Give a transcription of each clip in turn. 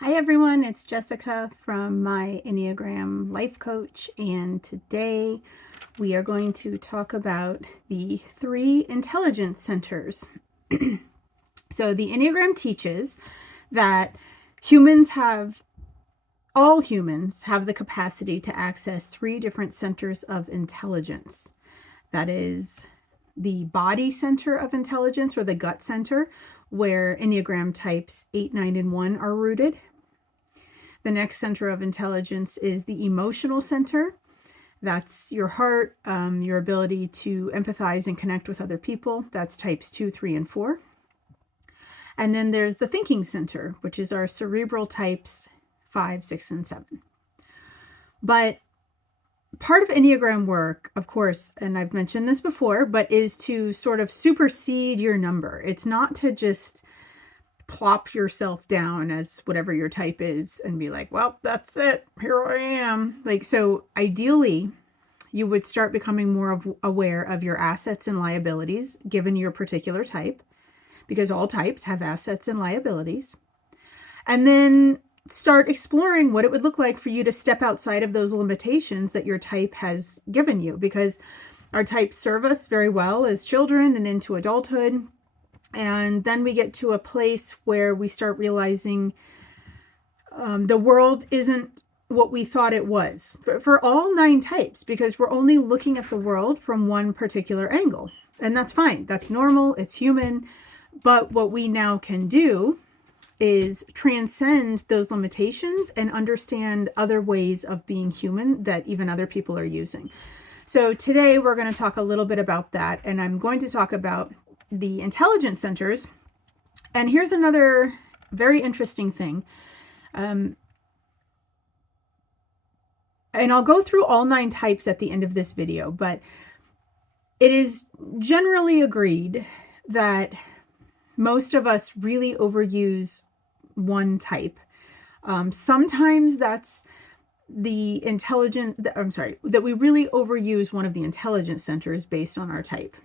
Hi everyone, it's Jessica from my Enneagram Life Coach, and today we are going to talk about the 3 intelligence centers. So the Enneagram teaches that all humans have the capacity to access 3 different centers of intelligence. That is the body center of intelligence, or the gut center, where Enneagram types 8, 9, and 1 are rooted. The next center of intelligence is the emotional center. That's your heart, your ability to empathize and connect with other people. That's types 2, 3, and 4. And then there's the thinking center, which is our cerebral types 5, 6, and 7. But part of Enneagram work, of course, and I've mentioned this before, but is to sort of supersede your number. It's not to just plop yourself down as whatever your type is and be like, well, that's it. Here I am. So ideally, you would start becoming more aware of your assets and liabilities given your particular type, because all types have assets and liabilities. And then start exploring what it would look like for you to step outside of those limitations that your type has given you, because our types serve us very well as children and into adulthood. And then we get to a place where we start realizing the world isn't what we thought it was for all 9 types, because we're only looking at the world from one particular angle. And that's fine. That's normal. It's human. But what we now can do is transcend those limitations and understand other ways of being human that even other people are using. So today we're going to talk a little bit about that. And I'm going to talk about the intelligence centers. And here's another very interesting thing. And I'll go through all 9 types at the end of this video, but it is generally agreed that most of us really overuse one type. Sometimes that's that we really overuse one of the intelligence centers based on our type.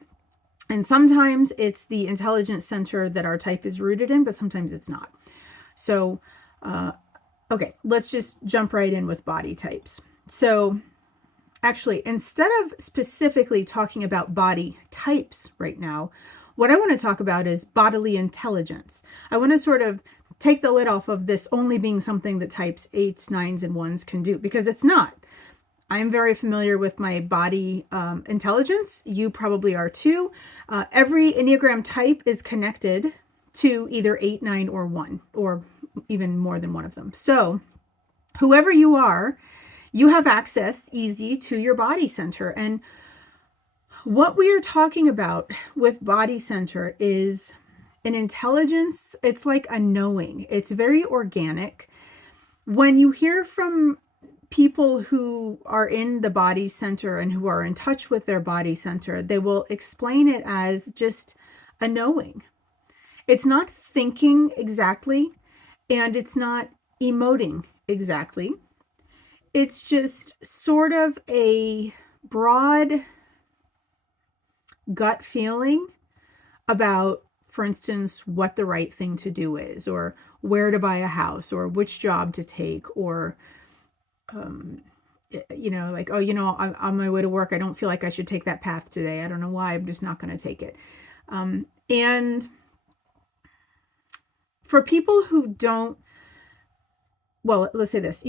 And sometimes it's the intelligence center that our type is rooted in, but sometimes it's not. So, okay, let's just jump right in with body types. So actually, instead of specifically talking about body types right now, what I want to talk about is bodily intelligence. I want to sort of take the lid off of this only being something that types 8s, 9s, and 1s can do, because it's not. I'm very familiar with my body intelligence. You probably are too. Every Enneagram type is connected to either 8, 9, or 1, or even more than one of them. So whoever you are, you have access easy to your body center. And what we are talking about with body center is an intelligence. It's like a knowing. It's very organic. When you hear from people who are in the body center and who are in touch with their body center, they will explain it as just a knowing. It's not thinking exactly, and it's not emoting exactly. It's just sort of a broad gut feeling about, for instance, what the right thing to do is, or where to buy a house, or which job to take, or like, oh, I'm on my way to work. I don't feel like I should take that path today. I don't know why. I'm just not going to take it. And for people who don't, well, let's say this,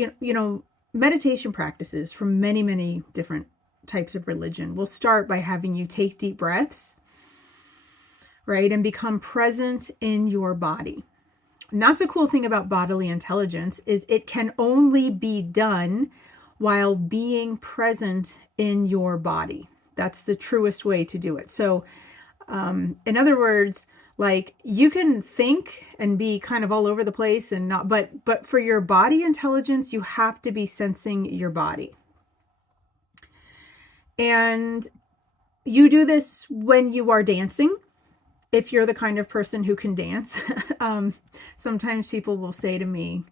meditation practices from many, many different types of religion will start by having you take deep breaths, right? And become present in your body. And that's a cool thing about bodily intelligence, is it can only be done while being present in your body. That's the truest way to do it. So, in other words, like, you can think and be kind of all over the place and not, but for your body intelligence, you have to be sensing your body. And you do this when you are dancing. If you're the kind of person who can dance, sometimes people will say to me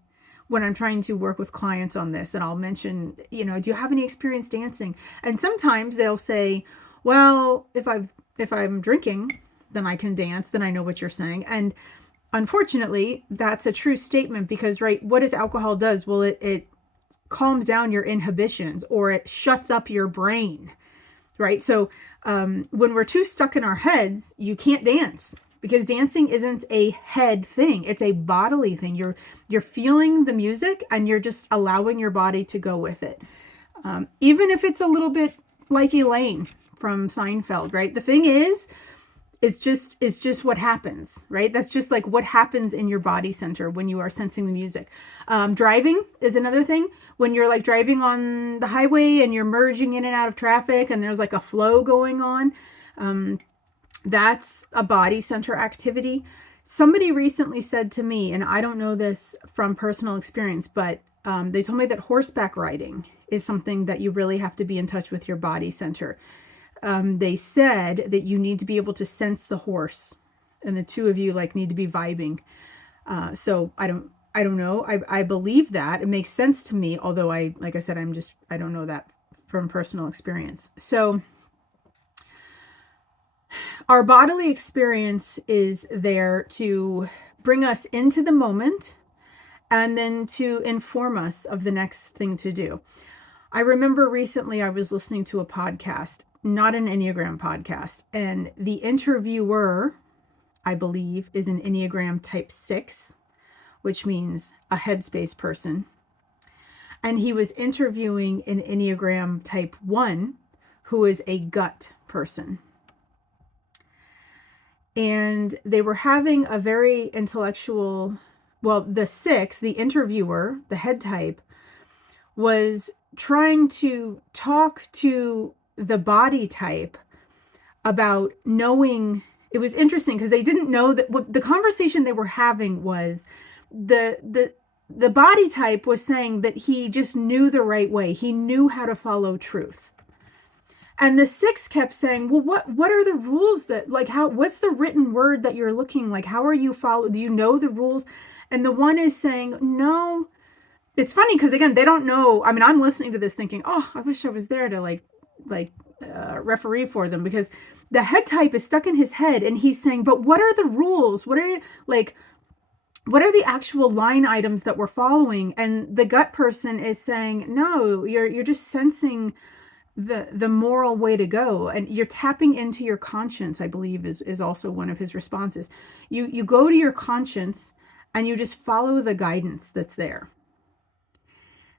when I'm trying to work with clients on this, and I'll mention, do you have any experience dancing? And sometimes they'll say, well, if I'm drinking, then I can dance, then I know what you're saying. And unfortunately, that's a true statement because, right, what does alcohol does? Well, it calms down your inhibitions, or it shuts up your brain, right? So when we're too stuck in our heads, you can't dance, because dancing isn't a head thing, it's a bodily thing. You're feeling the music and you're just allowing your body to go with it. Even if it's a little bit like Elaine from Seinfeld, right? The thing is, it's just what happens, right? That's just like what happens in your body center when you are sensing the music. Driving is another thing. When you're like driving on the highway and you're merging in and out of traffic and there's like a flow going on, that's a body center activity. Somebody recently said to me, and I don't know this from personal experience, but they told me that horseback riding is something that you really have to be in touch with your body center. They said that you need to be able to sense the horse, and the two of you like need to be vibing. So I don't know. I believe that it makes sense to me, although like I said, I don't know that from personal experience. So our bodily experience is there to bring us into the moment and then to inform us of the next thing to do. I remember recently I was listening to a podcast, not an Enneagram podcast, and the interviewer, I believe, is an Enneagram type 6, which means a headspace person. And he was interviewing an Enneagram type 1, who is a gut person. And they were having a very intellectual, well, the 6, the interviewer, the head type, was trying to talk to the body type about knowing. It was interesting because they didn't know that what the conversation they were having was the body type was saying that he just knew the right way. He knew how to follow truth. And the 6 kept saying, well, what are the rules that, like, what's the written word that you're looking, like, how are you do you know the rules? And the 1 is saying, no. It's funny because, again, they don't know. I mean, I'm listening to this thinking, oh, I wish I was there to referee for them, because the head type is stuck in his head and he's saying, but what are the rules? What are the actual line items that we're following? And the gut person is saying, no, you're just sensing the moral way to go, and you're tapping into your conscience, I believe is also one of his responses. You go to your conscience and you just follow the guidance that's there.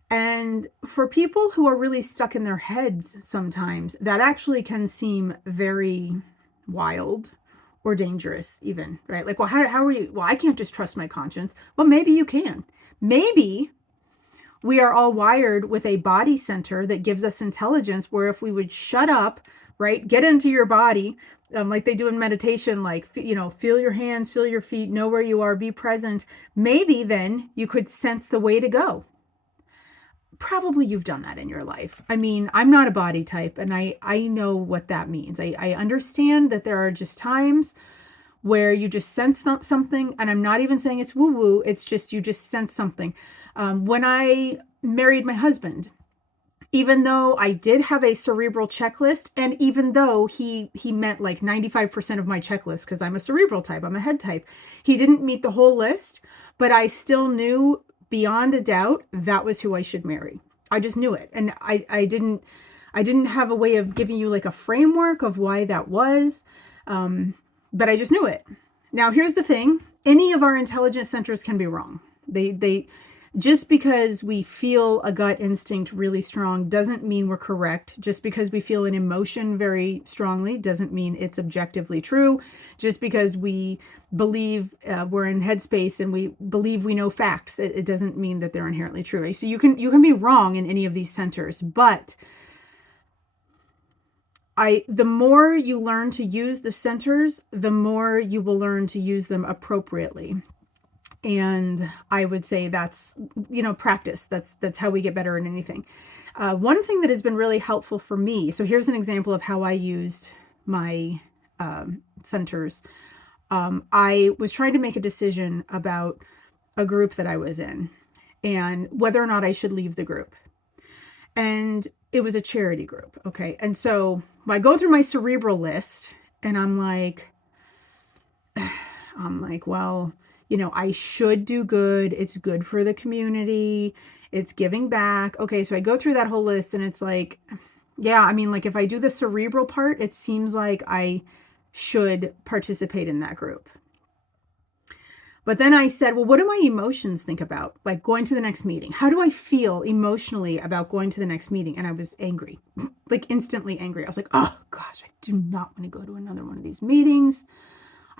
And for people who are really stuck in their heads sometimes, that actually can seem very wild or dangerous even, right? Like, well, how are you? Well, I can't just trust my conscience. Well, maybe you can. Maybe we are all wired with a body center that gives us intelligence, where if we would shut up, right, get into your body, like they do in meditation, like, feel your hands, feel your feet, know where you are, be present. Maybe then you could sense the way to go. Probably you've done that in your life. I mean, I'm not a body type, and I know what that means. I understand that there are just times where you just sense something, and I'm not even saying it's woo-woo, it's just you just sense something. When I married my husband, even though I did have a cerebral checklist, and even though he met like 95% of my checklist, because I'm a cerebral type, I'm a head type, he didn't meet the whole list, but I still knew beyond a doubt that was who I should marry. I just knew it. And I didn't have a way of giving you like a framework of why that was, but I just knew it. Now, here's the thing. Any of our intelligence centers can be wrong. They just because we feel a gut instinct really strong doesn't mean we're correct. Just because we feel an emotion very strongly doesn't mean it's objectively true. Just because we believe we're in headspace and we believe we know facts, it doesn't mean that they're inherently true. So you can be wrong in any of these centers, but the more you learn to use the centers, the more you will learn to use them appropriately. And I would say that's, practice. That's how we get better in anything. One thing that has been really helpful for me. So here's an example of how I used my centers. I was trying to make a decision about a group that I was in and whether or not I should leave the group. And it was a charity group. Okay. And so I go through my cerebral list and I'm like, well, I should do good. It's good for the community. It's giving back. Okay, so I go through that whole list and it's like, yeah, I mean, like if I do the cerebral part, it seems like I should participate in that group. But then I said, well, what do my emotions think about like going to the next meeting? How do I feel emotionally about going to the next meeting? And I was angry, like instantly angry. I was like, oh gosh, I do not want to go to another one of these meetings.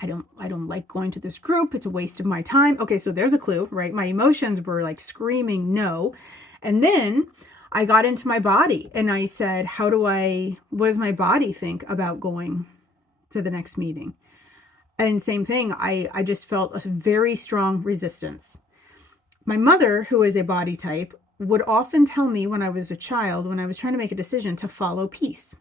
I don't like going to this group. It's a waste of my time. Okay, so there's a clue, right? My emotions were like screaming no. And then I got into my body and I said, what does my body think about going to the next meeting? And same thing, I just felt a very strong resistance. My mother, who is a body type, would often tell me when I was a child, when I was trying to make a decision, to follow peace.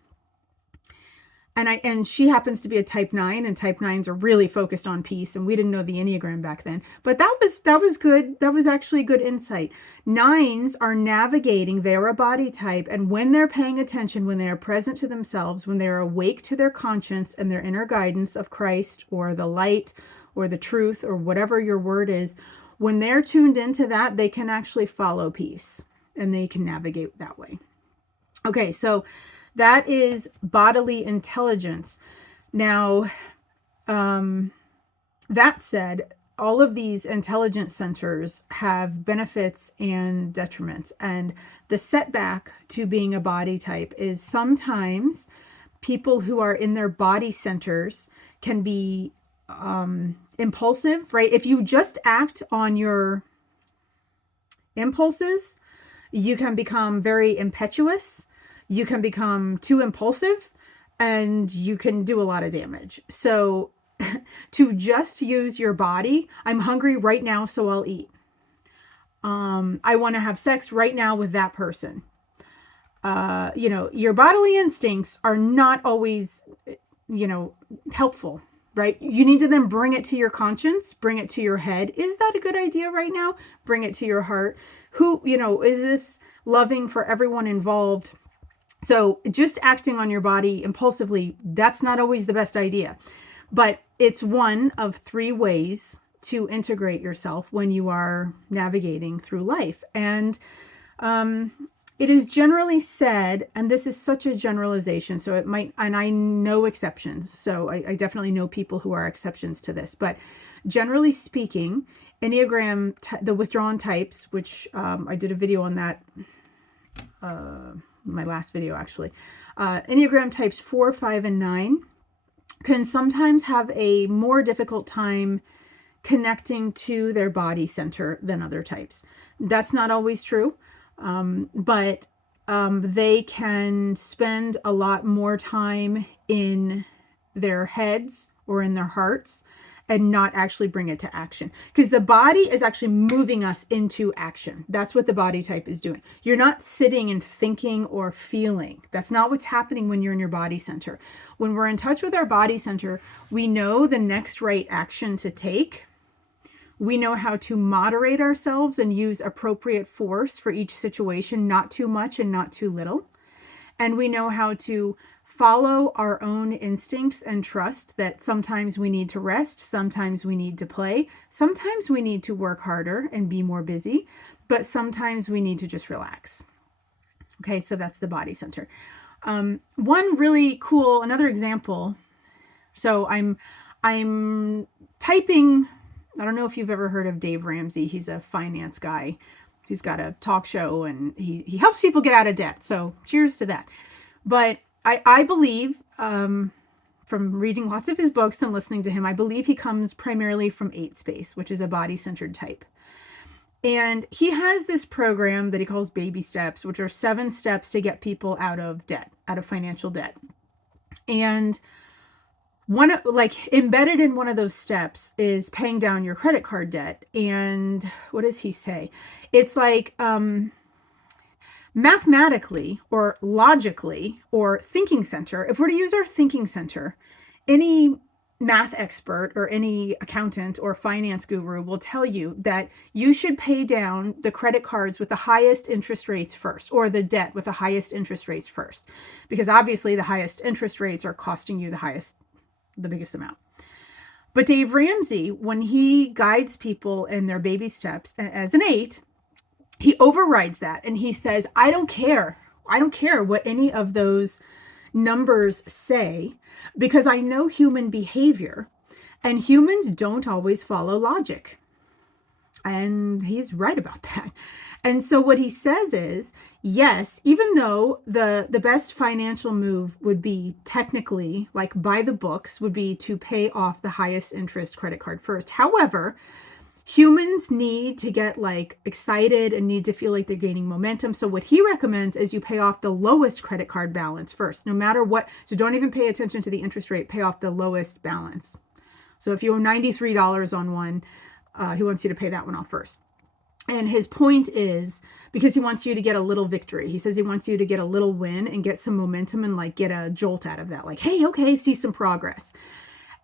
And she happens to be a type 9, and type 9s are really focused on peace, and we didn't know the Enneagram back then. But that was good. That was actually good insight. 9s are navigating, they're a body type, and when they're paying attention, when they are present to themselves, when they're awake to their conscience and their inner guidance of Christ or the light or the truth or whatever your word is, when they're tuned into that, they can actually follow peace and they can navigate that way. Okay, so that is bodily intelligence. Now, that said, all of these intelligence centers have benefits and detriments. And the setback to being a body type is sometimes people who are in their body centers can be impulsive, right? If you just act on your impulses, you can become very impetuous. You can become too impulsive and you can do a lot of damage. So to just use your body, I'm hungry right now, so I'll eat. I want to have sex right now with that person. Your bodily instincts are not always, helpful, right? You need to then bring it to your conscience, bring it to your head. Is that a good idea right now? Bring it to your heart. Is this loving for everyone involved? So just acting on your body impulsively, that's not always the best idea. But it's one of 3 ways to integrate yourself when you are navigating through life. And it is generally said, and this is such a generalization, so it might, and I know exceptions. So I definitely know people who are exceptions to this. But generally speaking, Enneagram, the withdrawn types, which I did a video on that, my last video actually, Enneagram types 4, 5, and 9 can sometimes have a more difficult time connecting to their body center than other types. That's not always true, but they can spend a lot more time in their heads or in their hearts and not actually bring it to action, because the body is actually moving us into action. That's what the body type is doing. You're not sitting and thinking or feeling. That's not what's happening when you're in your body center. When we're in touch with our body center, we know the next right action to take. We know how to moderate ourselves and use appropriate force for each situation, not too much and not too little. And we know how to follow our own instincts and trust that sometimes we need to rest, sometimes we need to play, sometimes we need to work harder and be more busy, but sometimes we need to just relax. Okay, so that's the body center. One really cool, another example. So I'm typing, I don't know if you've ever heard of Dave Ramsey. He's a finance guy. He's got a talk show and he helps people get out of debt. So cheers to that. But I believe, from reading lots of his books and listening to him, I believe he comes primarily from 8 Space, which is a body-centered type. And he has this program that he calls Baby Steps, which are 7 steps to get people out of debt, out of financial debt. And embedded in one of those steps is paying down your credit card debt. And what does he say? It's like, mathematically or logically or thinking center, if we're to use our thinking center, any math expert or any accountant or finance guru will tell you that you should pay down the credit cards with the highest interest rates first, or the debt with the highest interest rates first, because obviously the highest interest rates are costing you the biggest amount. But Dave Ramsey, when he guides people in their baby steps as an 8, he overrides that and he says, I don't care. I don't care what any of those numbers say, because I know human behavior and humans don't always follow logic. And he's right about that. And so what he says is, yes, even though the best financial move would be technically, like by the books, would be to pay off the highest interest credit card first. However, humans need to get like excited and need to feel like they're gaining momentum. So what he recommends is you pay off the lowest credit card balance first, no matter what. So don't even pay attention to the interest rate, pay off the lowest balance. So if you owe $93 on one, he wants you to pay that one off first. And his point is because he wants you to get a little victory. He says he wants you to get a little win and get some momentum and like get a jolt out of that. Like, hey, okay, see some progress.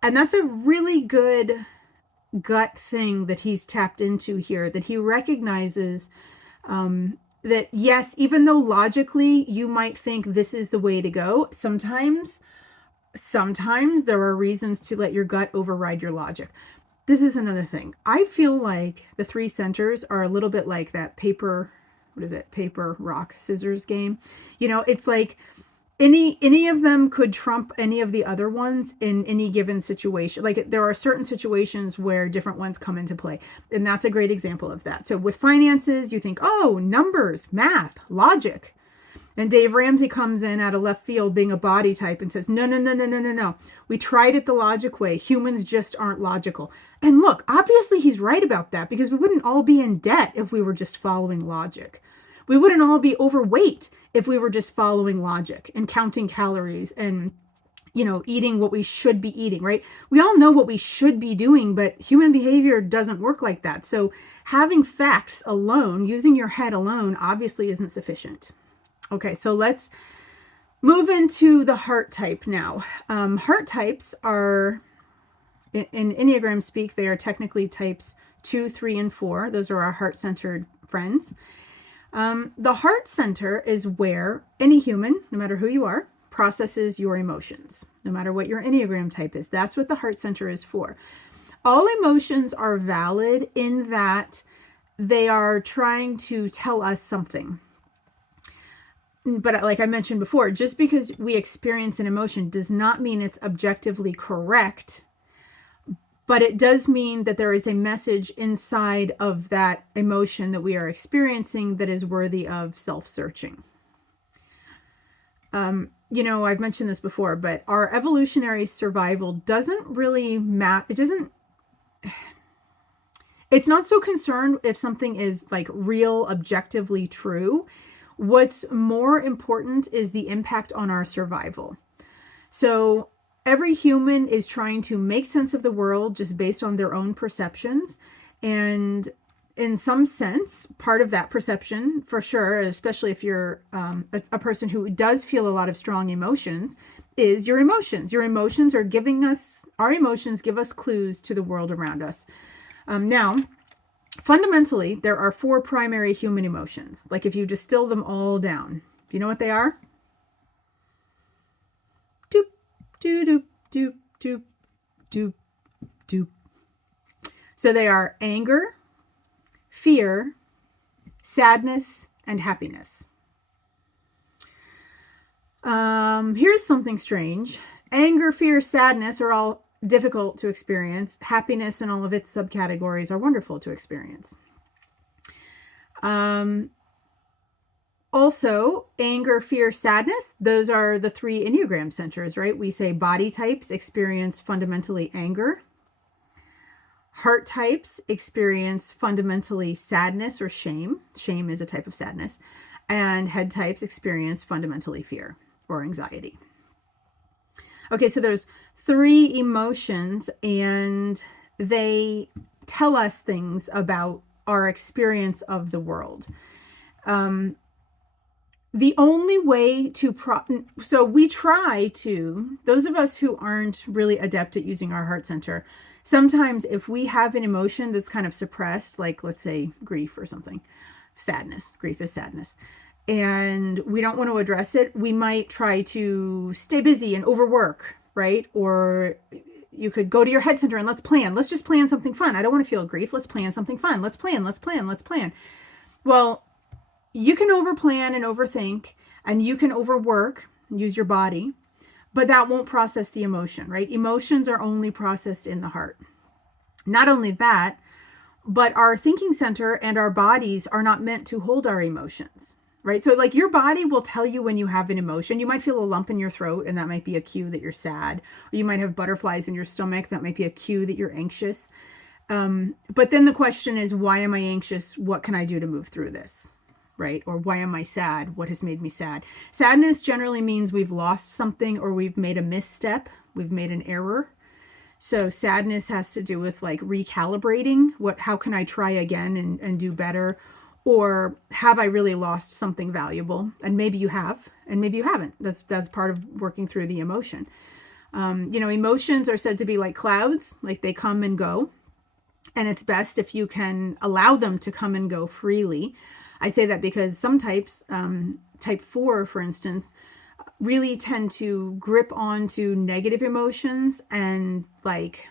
And that's a really good gut thing that he's tapped into here, that he recognizes that yes, even though logically you might think this is the way to go, sometimes there are reasons to let your gut override your logic. This is another thing. I feel like the 3 centers are a little bit like that paper, rock, scissors game. You know, it's like any of them could trump any of the other ones in any given situation. Like there are certain situations where different ones come into play. And that's a great example of that. So with finances, you think, oh, numbers, math, logic. And Dave Ramsey comes in out of left field being a body type and says, no. We tried it the logic way. Humans just aren't logical. And look, obviously he's right about that, because we wouldn't all be in debt if we were just following logic. We wouldn't all be overweight if we were just following logic and counting calories and, you know, eating what we should be eating, right? We all know what we should be doing, but human behavior doesn't work like that. So having facts alone, using your head alone, obviously isn't sufficient. Okay, so let's move into the heart type now. Heart types are, in Enneagram speak, they are technically types 2, 3, and 4. Those are our heart-centered friends. The heart center is where any human, no matter who you are, processes your emotions, no matter what your Enneagram type is. That's what the heart center is for. All emotions are valid in that they are trying to tell us something. But like I mentioned before, just because we experience an emotion does not mean it's objectively correct, but it does mean that there is a message inside of that emotion that we are experiencing that is worthy of self-searching. You know, I've mentioned this before, but our evolutionary survival doesn't really matter. It's not so concerned if something is like real, objectively true. What's more important is the impact on our survival. So every human is trying to make sense of the world just based on their own perceptions. And in some sense, part of that perception, for sure, especially if you're a person who does feel a lot of strong emotions, is your emotions. Your emotions are giving us, our emotions give us clues to the world around us. Now, fundamentally, there are 4 primary human emotions. Like if you distill them all down, do you know what they are? Doop, doop, doop, doop, doop, doop. So they are anger, fear, sadness, and happiness. Here's something strange. Anger, fear, sadness are all difficult to experience. Happiness and all of its subcategories are wonderful to experience. Also, anger, fear, sadness, those are the 3 Enneagram centers, right? We say body types experience fundamentally anger. Heart types experience fundamentally sadness or shame. Shame is a type of sadness. And head types experience fundamentally fear or anxiety. Okay, so there's 3 emotions, and they tell us things about our experience of the world. The only way to, so we try to, those of us who aren't really adept at using our heart center, sometimes if we have an emotion that's kind of suppressed, like let's say grief or something, sadness, grief is sadness, and we don't want to address it, we might try to stay busy and overwork, right? Or, you could go to your head center and let's plan. Let's just plan something fun. I don't want to feel grief. Let's plan something fun. Let's plan. Well, you can overplan and overthink, and you can overwork, use your body, but that won't process the emotion, right? Emotions are only processed in the heart. Not only that, but our thinking center and our bodies are not meant to hold our emotions, right? So like your body will tell you when you have an emotion. You might feel a lump in your throat, and that might be a cue that you're sad. Or you might have butterflies in your stomach. That might be a cue that you're anxious. But then the question is, why am I anxious? What can I do to move through this? Right? Or why am I sad? What has made me sad? Sadness generally means we've lost something, or we've made a misstep. We've made an error. So sadness has to do with like recalibrating how can I try again and do better? Or have I really lost something valuable? And maybe you have, and maybe you haven't. That's part of working through the emotion. Emotions are said to be like clouds, like they come and go. And it's best if you can allow them to come and go freely. I say that because some types, type 4, for instance, really tend to grip onto negative emotions and like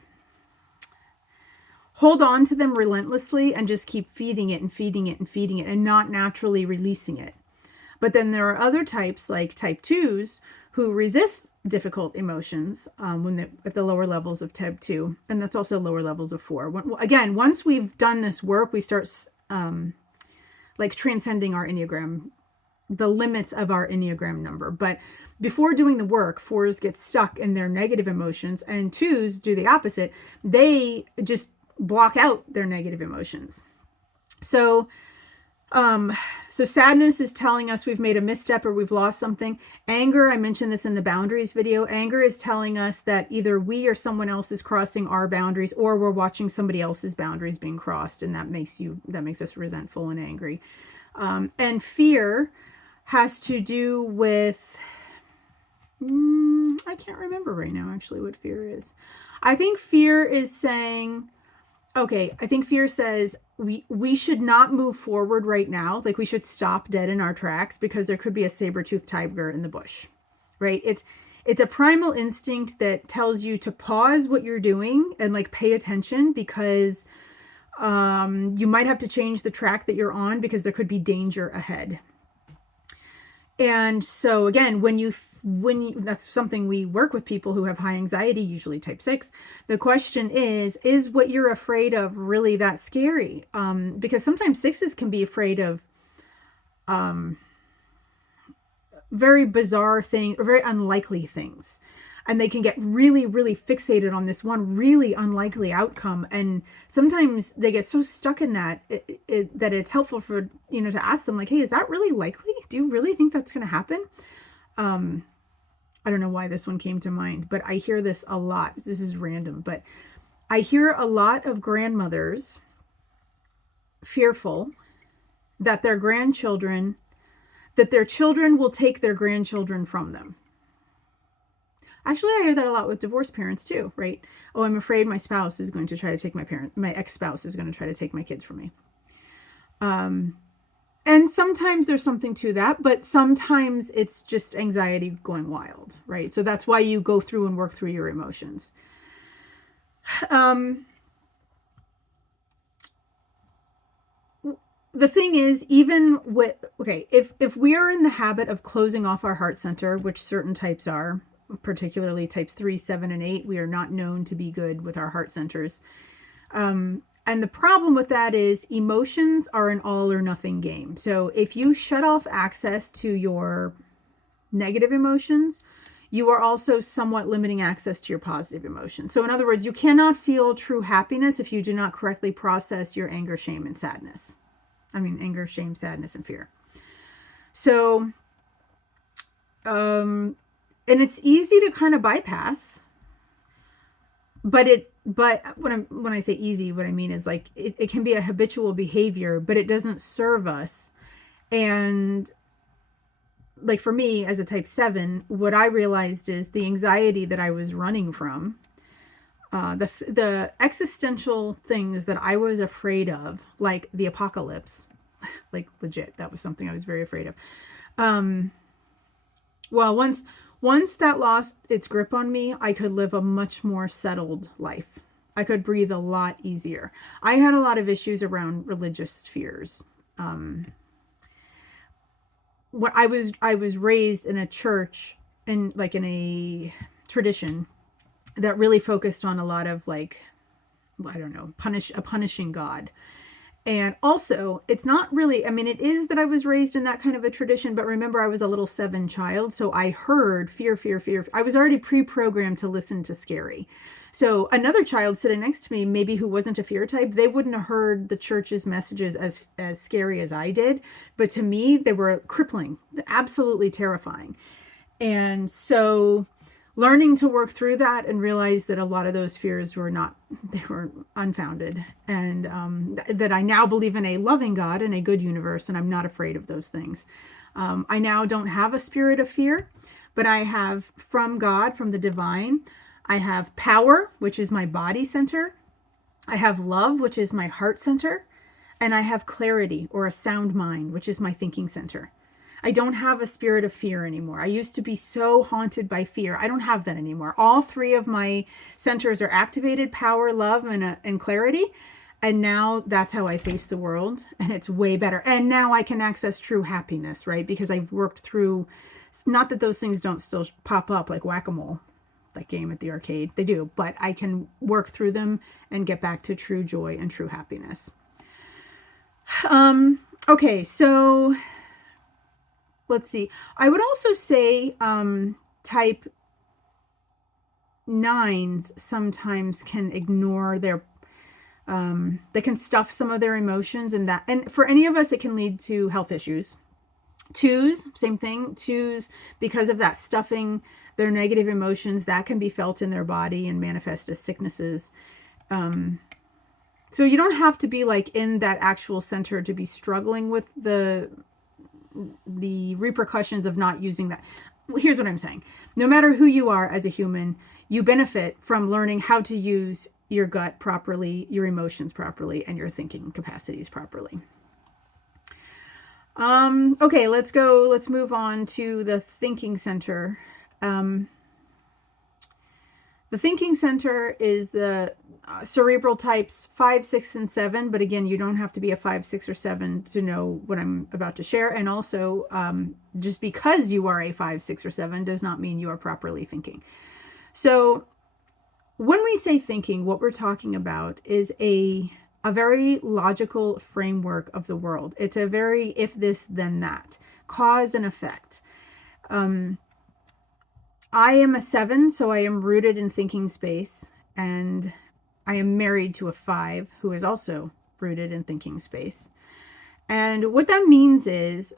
hold on to them relentlessly and just keep feeding it and not naturally releasing it. But then there are other types like type 2s who resist difficult emotions at the lower levels of type 2. And that's also lower levels of 4. Again, once we've done this work, we start like transcending our Enneagram, the limits of our Enneagram number. But before doing the work, 4s get stuck in their negative emotions, and 2s do the opposite. They just block out their negative emotions. So sadness is telling us we've made a misstep or we've lost something. Anger, I mentioned this in the boundaries video. Anger is telling us that either we or someone else is crossing our boundaries, or we're watching somebody else's boundaries being crossed, and that makes us resentful and angry. And fear has to do with, I can't remember right now actually what fear is. I think fear is saying, I think fear says we should not move forward right now. Like we should stop dead in our tracks because there could be a saber-toothed tiger in the bush, right? It's a primal instinct that tells you to pause what you're doing and like pay attention, because you might have to change the track that you're on because there could be danger ahead. And so again, when that's something we work with people who have high anxiety, usually type 6. The question is what you're afraid of really that scary? Because sometimes 6s can be afraid of very bizarre things or very unlikely things. And they can get really, really fixated on this one really unlikely outcome. And sometimes they get so stuck in that that it's helpful for, to ask them like, hey, is that really likely? Do you really think that's going to happen? I don't know why this one came to mind, but I hear this a lot. This is random, but I hear a lot of grandmothers fearful that their children will take their grandchildren from them. Actually, I hear that a lot with divorced parents too, right? Oh, I'm afraid my spouse is going to try to take my ex-spouse is going to try to take my kids from me. And sometimes there's something to that, but sometimes it's just anxiety going wild, right? So that's why you go through and work through your emotions. The thing is, even with, if we are in the habit of closing off our heart center, which certain types are, particularly types 3, 7, and 8, we are not known to be good with our heart centers. And the problem with that is emotions are an all or nothing game. So if you shut off access to your negative emotions, you are also somewhat limiting access to your positive emotions. So in other words, you cannot feel true happiness if you do not correctly process your anger, shame, and sadness. Anger, shame, sadness, and fear. So, and it's easy to kind of bypass, but when I say easy, what I mean is like, it can be a habitual behavior, but it doesn't serve us. And like for me as a type 7, what I realized is the anxiety that I was running from, the existential things that I was afraid of, like the apocalypse, like legit, that was something I was very afraid of. Well, Once that lost its grip on me, I could live a much more settled life. I could breathe a lot easier. I had a lot of issues around religious fears. What I was raised in a church, in like in a tradition that really focused on a lot of like, I don't know, punishing God. And also, it's not really, I mean, it is that I was raised in that kind of a tradition, but remember, I was a little 7 child. So I heard fear, fear, fear. I was already pre-programmed to listen to scary. So another child sitting next to me, maybe who wasn't a fear type, they wouldn't have heard the church's messages as scary as I did. But to me, they were crippling, absolutely terrifying. And so learning to work through that and realize that a lot of those fears were not, they were unfounded, and that I now believe in a loving God and a good universe, and I'm not afraid of those things. I now don't have a spirit of fear, but I have from God, from the divine, I have power, which is my body center. I have love, which is my heart center. And I have clarity, or a sound mind, which is my thinking center. I don't have a spirit of fear anymore. I used to be so haunted by fear. I don't have that anymore. All 3 of my centers are activated: power, love, and clarity. And now that's how I face the world. And it's way better. And now I can access true happiness, right? Because I've worked through, not that those things don't still pop up like whack-a-mole, that game at the arcade. They do. But I can work through them and get back to true joy and true happiness. Okay, so let's see. I would also say type 9s sometimes can ignore their, they can stuff some of their emotions, and for any of us, it can lead to health issues. 2s, same thing. 2s, because of that stuffing their negative emotions, that can be felt in their body and manifest as sicknesses. So you don't have to be like in that actual center to be struggling with the repercussions of not using that. Here's what I'm saying. No matter who you are as a human, you benefit from learning how to use your gut properly, your emotions properly, and your thinking capacities properly. Okay, let's move on to the thinking center. The thinking center is the cerebral types 5, 6, and 7. But again, you don't have to be a 5, 6, or 7 to know what I'm about to share. And also, just because you are a 5, 6, or 7 does not mean you are properly thinking. So when we say thinking, what we're talking about is a very logical framework of the world. It's a very if this, then that, cause and effect. I am a 7, so I am rooted in thinking space, and I am married to a 5 who is also rooted in thinking space. And what that means is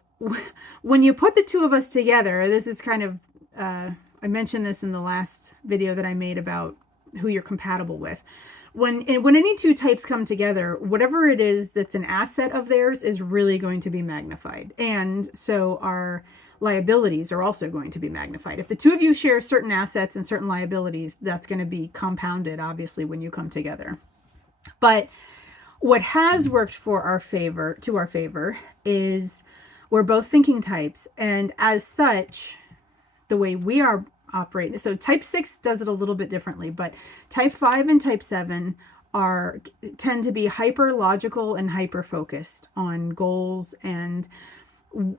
when you put the 2 of us together, this is kind of, I mentioned this in the last video that I made about who you're compatible with. When any 2 types come together, whatever it is that's an asset of theirs is really going to be magnified. And so our liabilities are also going to be magnified. If the 2 of you share certain assets and certain liabilities, that's going to be compounded, obviously, when you come together. But what has worked for our favor, is we're both thinking types. And as such, the way we are operating, so type 6 does it a little bit differently, but type 5 and type 7 tend to be hyper logical and hyper focused on goals. And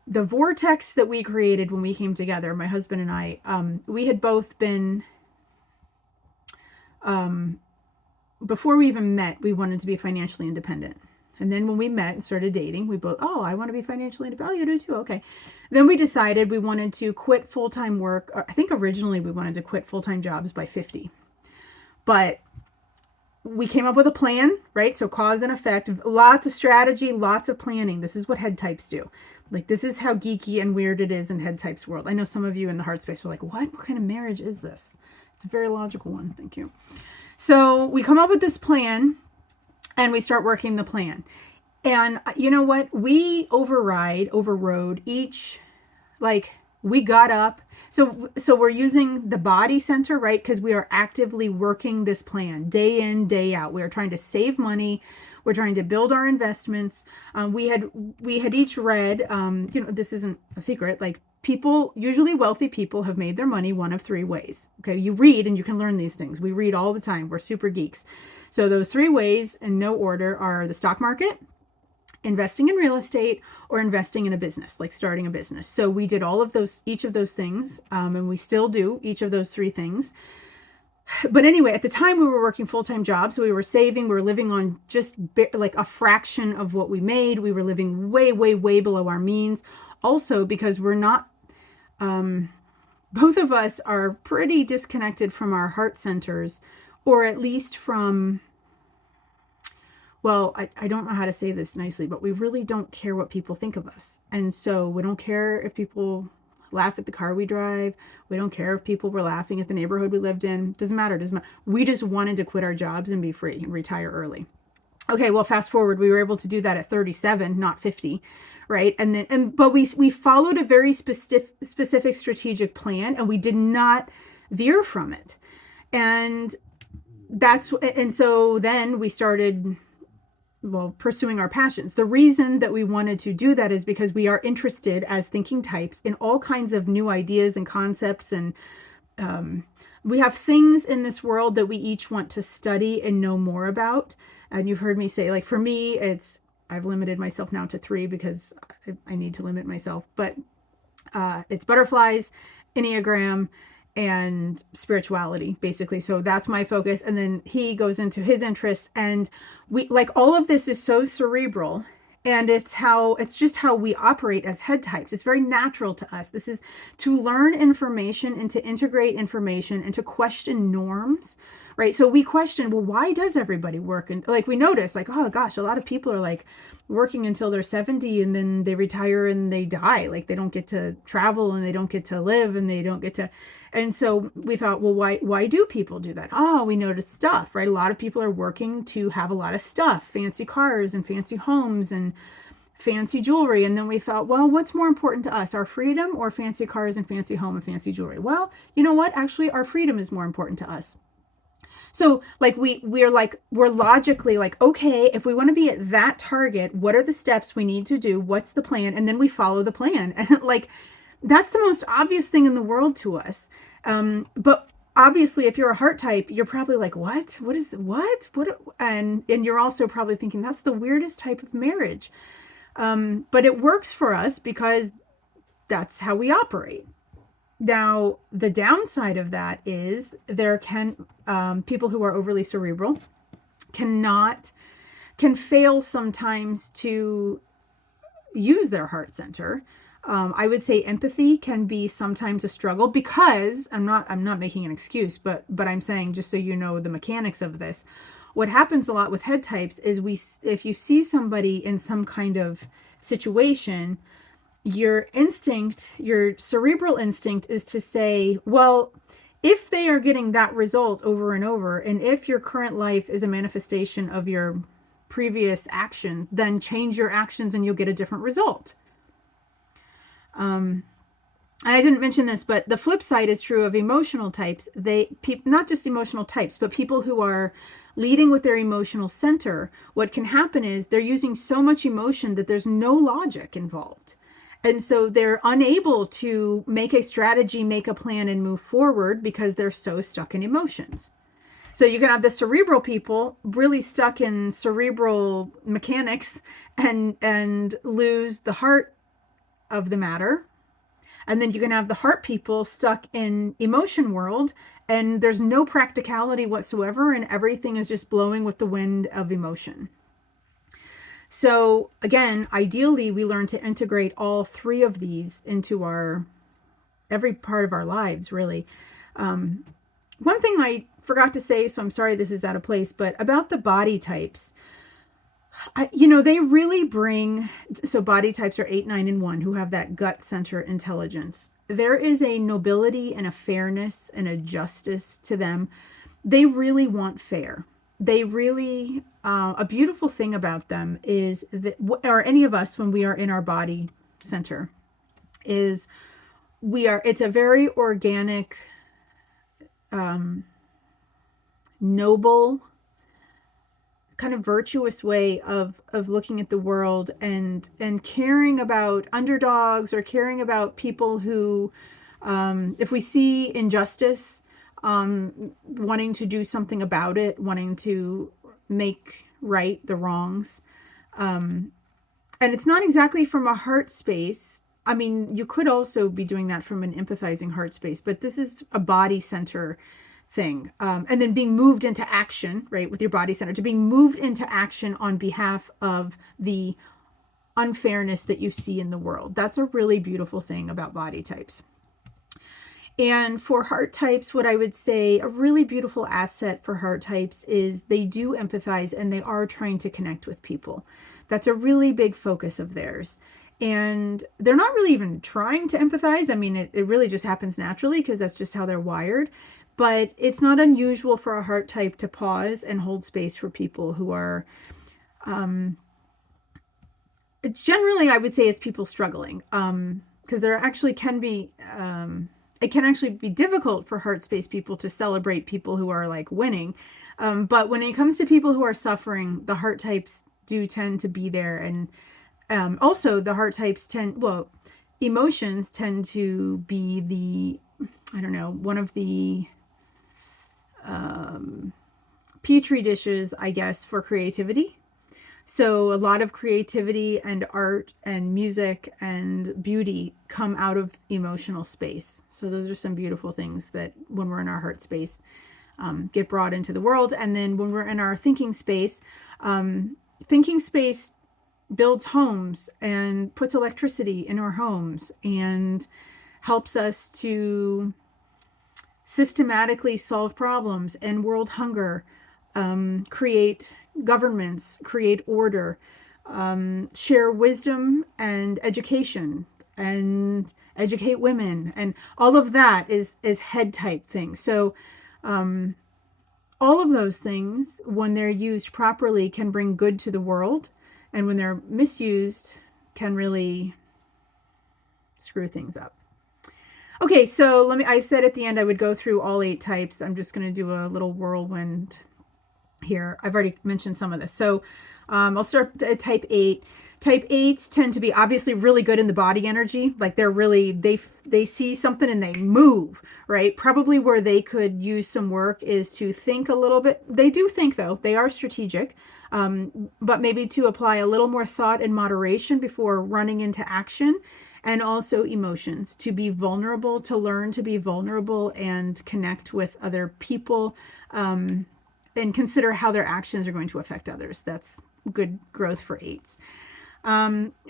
the vortex that we created when we came together, my husband and I, we had both been, before we even met, we wanted to be financially independent. And then when we met and started dating, we both, oh, I want to be financially independent. Oh, you do too? Okay. Then we decided we wanted to quit full-time work. I think originally we wanted to quit full-time jobs by 50. But we came up with a plan, right? So cause and effect, lots of strategy, lots of planning. This is what head types do. Like, this is how geeky and weird it is in head types world. I know some of you in the heart space are like, what kind of marriage is this? It's a very logical one. Thank you. So we come up with this plan and we start working the plan. And you know what? We overrode each, like, we got up. So we're using the body center, right? Because we are actively working this plan day in, day out. We are trying to save money. We're trying to build our investments. We had each read, this isn't a secret, like people, usually wealthy people, have made their money one of three ways. Okay, you read and you can learn these things. We read all the time. We're super geeks. So those three ways in no order are the stock market, investing in real estate, or investing in a business, like starting a business. So we did all of those, each of those things, and we still do each of those three things. But anyway, at the time we were working full-time jobs, so we were saving, we were living on just like a fraction of what we made. We were living way, way, way below our means. Also, because we're not, both of us are pretty disconnected from our heart centers, or at least from, well, I don't know how to say this nicely, but we really don't care what people think of us. And so we don't care if people laugh at the car we drive. We don't care if people were laughing at the neighborhood we lived in. Doesn't matter. We just wanted to quit our jobs and be free and retire early. Okay, well, fast forward, we were able to do that at 37, not 50, right? But we followed a very specific strategic plan, and we did not veer from it. And so then we started, well, pursuing our passions. The reason that we wanted to do that is because we are interested as thinking types in all kinds of new ideas and concepts. And we have things in this world that we each want to study and know more about. And you've heard me say, like, for me, I've limited myself now to 3 because I need to limit myself. But it's butterflies, Enneagram, and spirituality, basically. So that's my focus. And then he goes into his interests, and we, like, all of this is so cerebral, and it's just how we operate as head types. It's very natural to us. This is to learn information and to integrate information and to question norms, right? So we question, well, why does everybody work? And like, we notice, like, oh gosh, a lot of people are like working until they're 70 and then they retire and they die. Like, they don't get to travel and they don't get to live and they don't get to. And so we thought, well, why do people do that? Oh, we noticed stuff, right? A lot of people are working to have a lot of stuff, fancy cars and fancy homes and fancy jewelry. And then we thought, well, what's more important to us, our freedom or fancy cars and fancy home and fancy jewelry? Well, you know what? Actually, our freedom is more important to us. So like we're logically like, okay, if we want to be at that target, what are the steps we need to do? What's the plan? And then we follow the plan. And like, that's the most obvious thing in the world to us. But obviously, if you're a heart type, you're probably like, what? What is what? And you're also probably thinking that's the weirdest type of marriage. But it works for us because that's how we operate. Now, the downside of that is there can people who are overly cerebral can fail sometimes to use their heart center. I would say empathy can be sometimes a struggle because I'm not making an excuse, but I'm saying, just so you know the mechanics of this. What happens a lot with head types is if you see somebody in some kind of situation, your cerebral instinct is to say, well, if they are getting that result over and over, and if your current life is a manifestation of your previous actions, then change your actions and you'll get a different result. And I didn't mention this, but the flip side is true of emotional types. Not just emotional types, but people who are leading with their emotional center. What can happen is they're using so much emotion that there's no logic involved. And so they're unable to make a strategy, make a plan, and move forward because they're so stuck in emotions. So you can have the cerebral people really stuck in cerebral mechanics and lose the heart of the matter. And then you can have the heart people stuck in emotion world, and there's no practicality whatsoever, and everything is just blowing with the wind of emotion. So again, ideally, we learn to integrate all 3 of these into every part of our lives, really. One thing I forgot to say, so I'm sorry this is out of place, but about the body types, they really bring, so body types are 8, 9, and 1 who have that gut center intelligence. There is a nobility and a fairness and a justice to them. They really want fair. They really, a beautiful thing about them is that, or any of us when we are in our body center, is it's a very organic, noble kind of virtuous way of looking at the world, and caring about underdogs, or caring about people who, if we see injustice, wanting to do something about it, wanting to make right the wrongs. And it's not exactly from a heart space. I mean, you could also be doing that from an empathizing heart space, but this is a body center thing. And then being moved into action, right, with your body center, to being moved into action on behalf of the unfairness that you see in the world. That's a really beautiful thing about body types. And for heart types, what I would say a really beautiful asset for heart types is they do empathize, and they are trying to connect with people. That's a really big focus of theirs. And they're not really even trying to empathize. I mean, it really just happens naturally, because that's just how they're wired. But it's not unusual for a heart type to pause and hold space for people who are, generally, I would say it's people struggling. Because there actually can be, it can actually be difficult for heart space people to celebrate people who are like winning. But when it comes to people who are suffering, the heart types do tend to be there. And also the heart types emotions tend to be the, I don't know, one of the petri dishes, I guess, for creativity. So a lot of creativity and art and music and beauty come out of emotional space. So those are some beautiful things that when we're in our heart space, get brought into the world. And then when we're in our thinking space builds homes and puts electricity in our homes and helps us to systematically solve problems, end world hunger, create governments, create order, share wisdom and education, and educate women, and all of that is head type things. So all of those things, when they're used properly, can bring good to the world, and when they're misused, can really screw things up. Okay, so I said at the end I would go through all 8 types. I'm just going to do a little whirlwind here. I've already mentioned some of this. So I'll start at type 8. Type 8s tend to be obviously really good in the body energy. Like they're really, they see something and they move, right? Probably where they could use some work is to think a little bit. They do think though. They are strategic, but maybe to apply a little more thought and moderation before running into action. And also emotions, to be vulnerable, to learn to be vulnerable and connect with other people, and consider how their actions are going to affect others. That's good growth for 8s.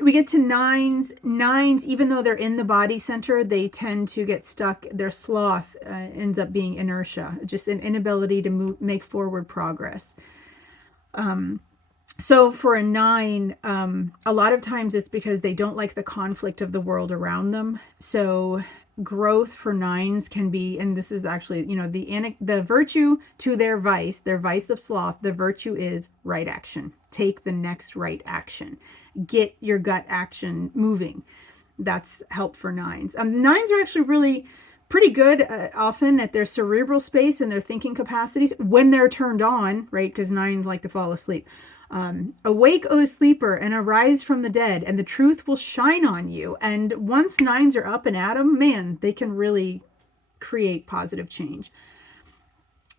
We get to 9s. 9s, even though they're in the body center, they tend to get stuck. Their sloth ends up being inertia, just an inability to make forward progress. So for a 9, a lot of times it's because they don't like the conflict of the world around them. So growth for 9s can be, and this is actually, the virtue to their vice of sloth, the virtue is right action. Take the next right action. Get your gut action moving. That's help for 9s. 9s are actually really pretty good often at their cerebral space and their thinking capacities when they're turned on, right? Because 9s like to fall asleep. Awake, O sleeper, and arise from the dead, and the truth will shine on you. And once 9s are up and at 'em, man, they can really create positive change.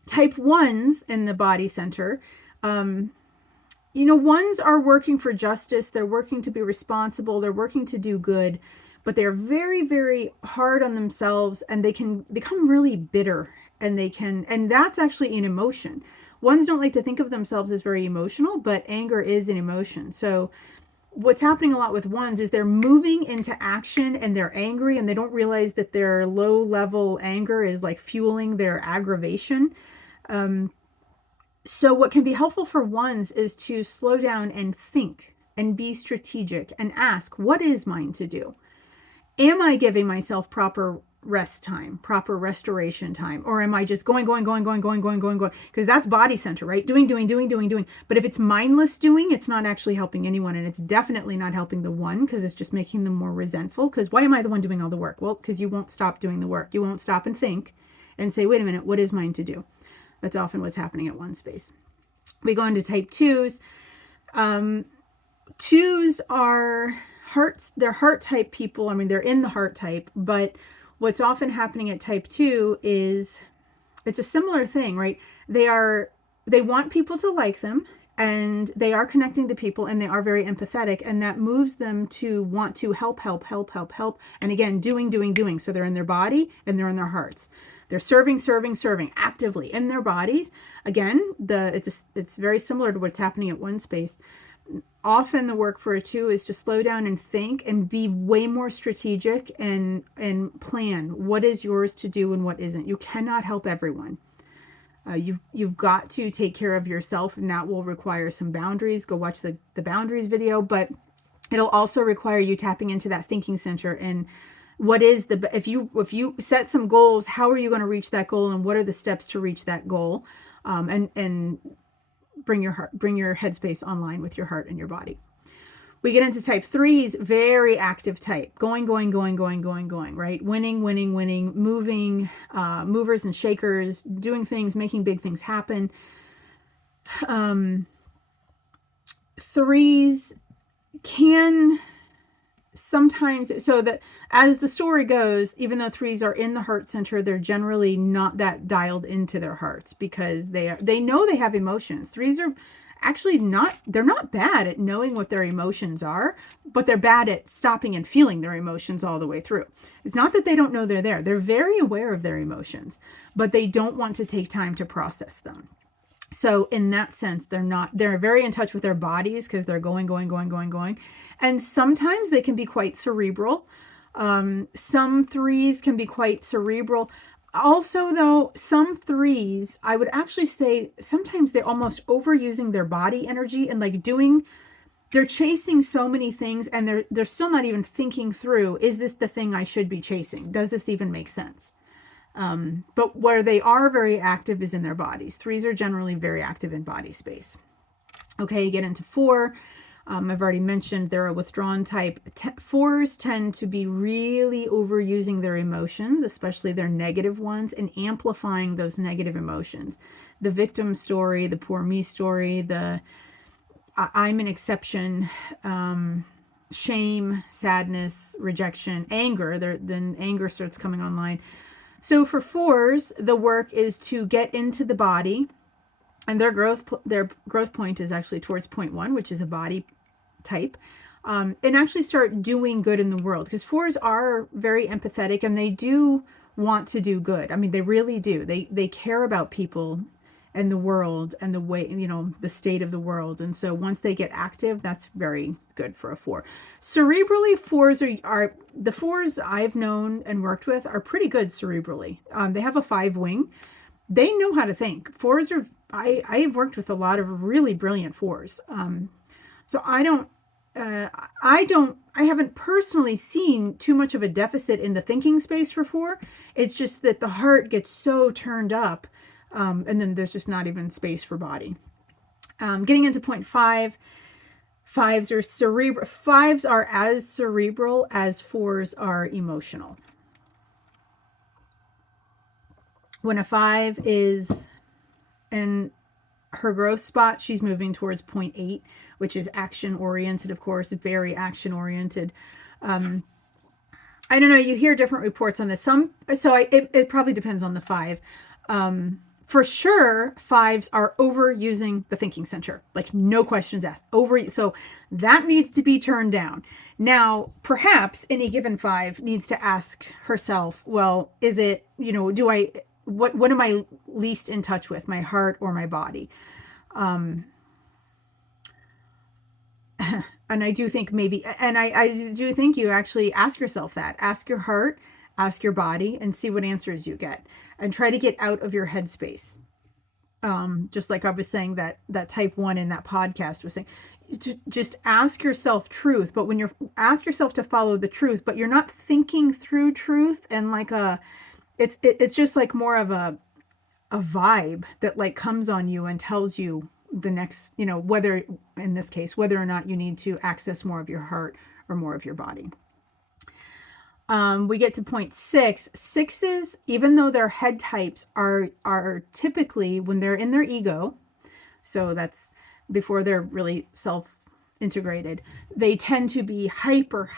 Type 1s in the body center, 1s are working for justice. They're working to be responsible. They're working to do good, but they're very, very hard on themselves, and they can become really bitter, and that's actually an emotion. 1s don't like to think of themselves as very emotional, but anger is an emotion. So what's happening a lot with 1s is they're moving into action and they're angry, and they don't realize that their low level anger is like fueling their aggravation. So what can be helpful for 1s is to slow down and think and be strategic and ask, what is mine to do? Am I giving myself proper rest time, proper restoration time? Or am I just going? Because that's body center, right? Doing. But if it's mindless doing, it's not actually helping anyone. And it's definitely not helping the 1, because it's just making them more resentful. Because why am I the one doing all the work? Well, because you won't stop doing the work. You won't stop and think and say, wait a minute, what is mine to do? That's often what's happening at 1 space. We go into type 2s. 2s are hearts. They're heart type people. I mean, they're in the heart type, but what's often happening at type 2 is it's a similar thing, right? They want people to like them, and they are connecting to people, and they are very empathetic, and that moves them to want to help. And again, doing. So they're in their body and they're in their hearts. They're serving actively in their bodies. Again, it's very similar to what's happening at one space. Often the work for a 2 is to slow down and think and be way more strategic and plan what is yours to do and what isn't. You cannot help everyone. You've got to take care of yourself, and that will require some boundaries. Go watch the boundaries video, but it'll also require you tapping into that thinking center and what is if you set some goals, how are you going to reach that goal, and what are the steps to reach that goal, and bring your headspace online with your heart and your body. We get into type 3s, very active type, going, right? Winning, moving, movers and shakers, doing things, making big things happen. 3s can sometimes, so that as the story goes, even though 3s are in the heart center, they're generally not that dialed into their hearts because they know they have emotions. 3s are actually they're not bad at knowing what their emotions are, but they're bad at stopping and feeling their emotions all the way through. It's not that they don't know they're there. They're very aware of their emotions, but they don't want to take time to process them. So in that sense, they're very in touch with their bodies because they're going. And sometimes they can be quite cerebral. Some 3s can be quite cerebral. Also, though, some 3s, I would actually say sometimes they're almost overusing their body energy and they're chasing so many things, and they're still not even thinking through, is this the thing I should be chasing? Does this even make sense? But where they are very active is in their bodies. 3s are generally very active in body space. Okay, you get into 4. I've already mentioned they're a withdrawn type. 4s tend to be really overusing their emotions, especially their negative ones, and amplifying those negative emotions. The victim story, the poor me story, the I'm an exception, shame, sadness, rejection, anger. Then anger starts coming online. So for 4s, the work is to get into the body, and their growth point is actually towards point 1, which is a body type, and actually start doing good in the world, because 4s are very empathetic and they do want to do good. I mean, they really do. They care about people and the world and the way, the state of the world. And so once they get active, that's very good for a 4. Cerebrally, 4s are the 4s I've known and worked with are pretty good cerebrally. They have a 5 wing. They know how to think. 4s are, I have worked with a lot of really brilliant 4s. So I haven't personally seen too much of a deficit in the thinking space for 4. It's just that the heart gets so turned up, and then there's just not even space for body. Getting into point 5, 5s are as cerebral as 4s are emotional. When a 5 is in her growth spot, she's moving towards point 8, which is action oriented, of course, very action oriented. I don't know, you hear different reports on this. It probably depends on the 5. For sure, 5s are overusing the thinking center, like no questions asked. So that needs to be turned down. Now, perhaps any given 5 needs to ask herself, well, is it, what am I least in touch with, my heart or my body? And I do think I do think you actually ask yourself that. Ask your heart, ask your body, and see what answers you get. And try to get out of your headspace. Just like I was saying that type 1 in that podcast was saying, just ask yourself truth. But when ask yourself to follow the truth, but you're not thinking through truth and it's just like more of a vibe that like comes on you and tells you the next, whether in this case, whether or not you need to access more of your heart or more of your body. We get to point 6. 6s, even though their head types are typically, when they're in their ego, So that's before they're really self-integrated. They tend to be hyper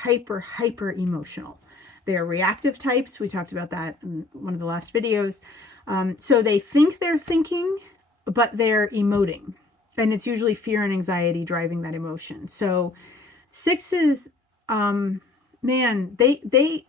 emotional. They're reactive types. We talked about that in one of the last videos. So they think they're thinking, but they're emoting. And it's usually fear and anxiety driving that emotion. So sixes, man, they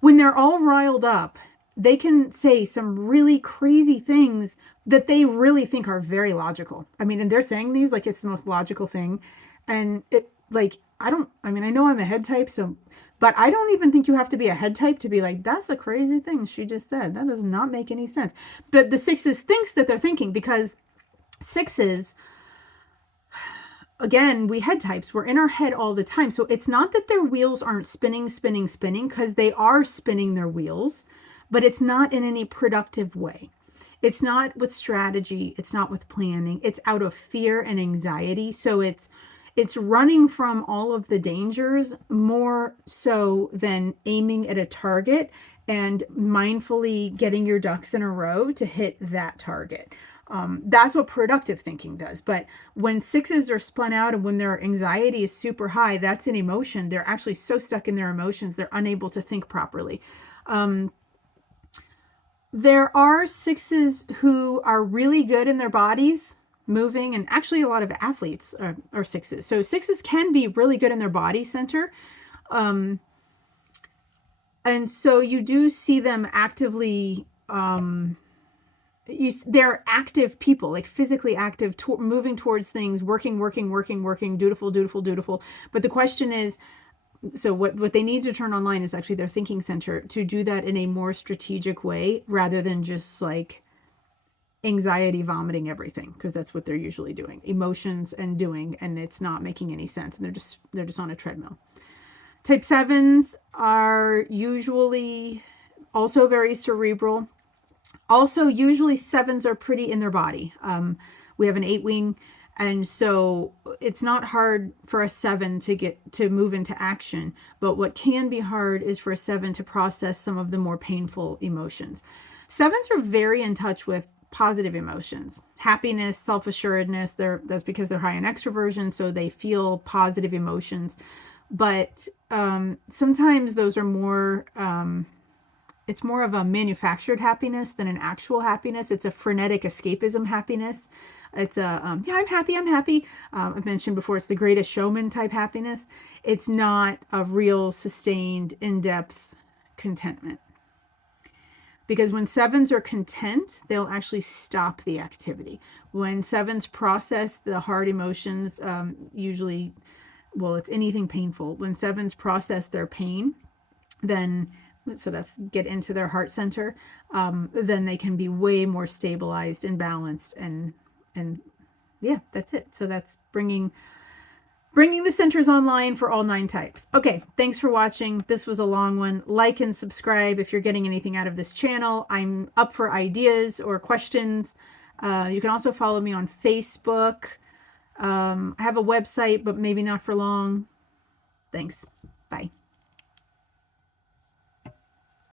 when they're all riled up, they can say some really crazy things that they really think are very logical. I mean, and they're saying these like it's the most logical thing. And it like, I know I'm a head type, so, but I don't even think you have to be a head type to be like, that's a crazy thing she just said. That does not make any sense. But the sixes thinks that they're thinking, because sixes, again, we head types, we're in our head all the time. So it's not that their wheels aren't spinning, because they are spinning their wheels, but it's not in any productive way. It's not with strategy. It's not with planning. It's out of fear and anxiety. So it's running from all of the dangers more so than aiming at a target and mindfully getting your ducks in a row to hit that target. That's what productive thinking does. But when sixes are spun out and when their anxiety is super high, that's an emotion. They're actually so stuck in their emotions, they're unable to think properly. There are sixes who are really good in their bodies, moving, and actually a lot of athletes are sixes. So sixes can be really good in their body center. And so you do see them actively, they're active people, like physically active, moving towards things, working, dutiful. But the question is, so what they need to turn online is actually their thinking center to do that in a more strategic way rather than just like anxiety vomiting everything, because that's what they're usually doing, emotions and doing, and it's not making any sense, and they're just on a treadmill. Type 7s are usually also very cerebral. Also, usually 7s are pretty in their body. We have an 8 wing, and so it's not hard for a 7 to move into action. But what can be hard is for a 7 to process some of the more painful emotions. 7s are very in touch with positive emotions, happiness, self-assuredness. That's because they're high in extroversion, so they feel positive emotions. But sometimes those are more, it's more of a manufactured happiness than an actual happiness. It's a frenetic escapism happiness. It's a, yeah, I'm happy. I've mentioned before, it's the Greatest Showman type happiness. It's not a real sustained, in-depth contentment. Because when 7s are content, they'll actually stop the activity. When 7s process the hard emotions, usually, well, it's anything painful. When 7s process their pain, then, so that's get into their heart center, then they can be way more stabilized and balanced, and yeah, that's it. So that's bringing the centers online for all 9 types. Okay, thanks for watching. This was a long one. Like and subscribe if you're getting anything out of this channel. I'm up for ideas or questions. You can also follow me on Facebook. I have a website, but maybe not for long. Thanks.